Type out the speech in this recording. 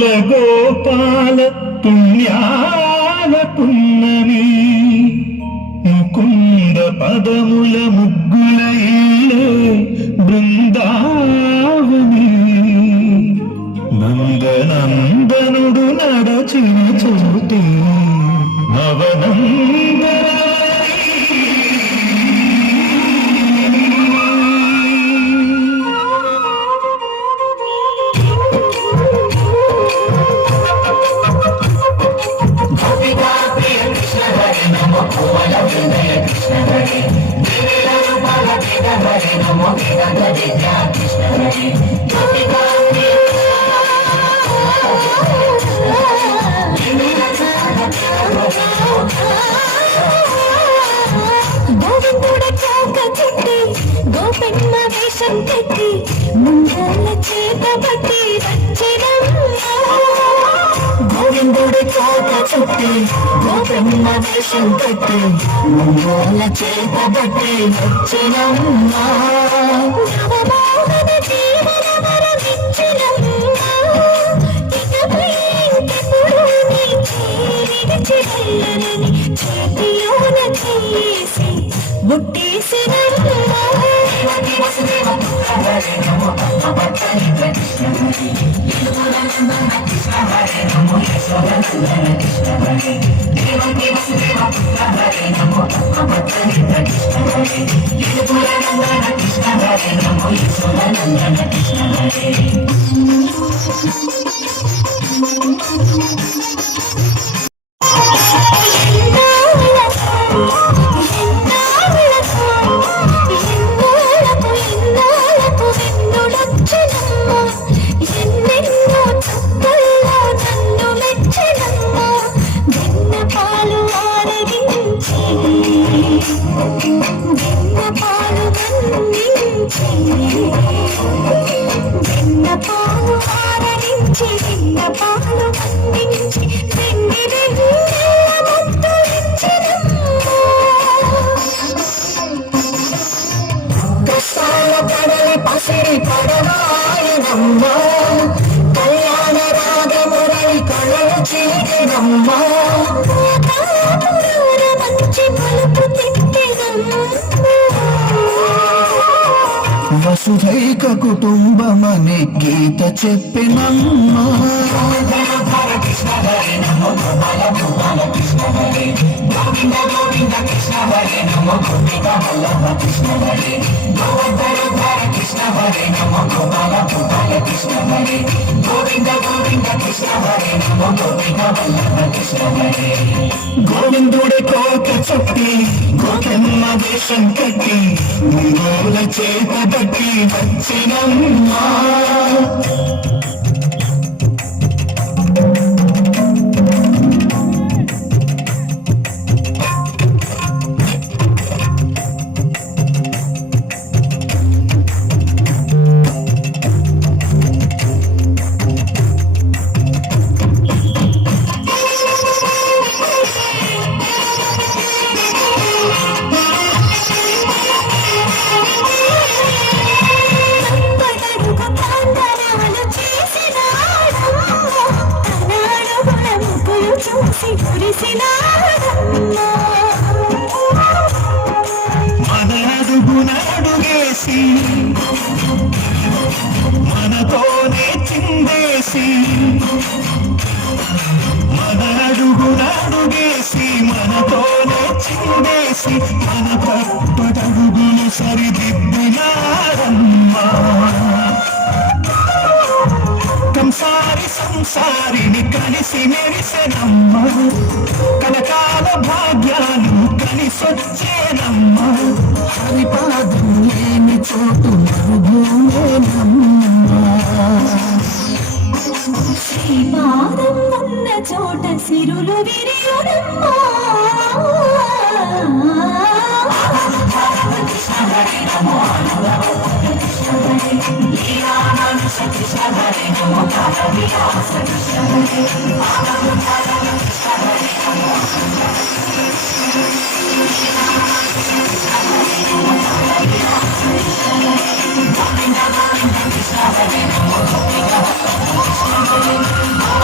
బాలగోపాల పుణ్యాల పున్నమి ముకుంద పదముల ముగ్గుల ఇల్లే బృందావని నందనందనుడు నడచిన చోటే నవనందన గోపెన్న వేషం కట్టి ముందల చేత పట్టి గోవిందుడి కోట చుట్టి గోపెన్న వేషం కట్టి ముందల చేత పట్టి వచ్చినమ్మా నవమోహన జీవన వరమిచ్చినమ్మా ఇకపై ఇంకెప్పుడు నీ చేరిడిచి వెళ్ళనని చేతిలోన చేసి ముట్టేసినమ్మా కళ్యాణ రాగమురళి కళలు చీరమ్మా మంచి మలుపు వసుధైక కుటుంబమనే గీత చెప్పినమ్మా కృష్ణ హరే నమో గోపాల గోపాల కృష్ణ హరే గోవింద గోవింద కృష్ణ హరే నమో గోపిక వల్లభ కృష్ణ హరే గోవర్ధన కృష్ణ హరే నమో గోపాల గోపాల కృష్ణ హరే గోవింద గోవింద కృష్ణ హరే నమో గోపిక వల్లభ కృష్ణ హరే గోవిందుడి కోట చుట్టి గోకెమ్మ వేషం కట్టి ముంగోల చేత బట్టి వచ్చినమ్మా మనడుగునడుగేసి మనతోనే చిందేసి మనడుగునడుగేసి మనతోనే చిందేసి మన తప్పటడుగులు సరిదిద్దినారమ్మా కంసారి సంసారిని కలిసి మెరిసెనమ్మ కనకాల భాగ్యాలు కలిసొచ్చేనమ్మ హరిపాదం లేని చోటు మరుభూమేనమ్మా శ్రీపాదం ఉన్న చోట సిరులు విరియునమ్మా Krishna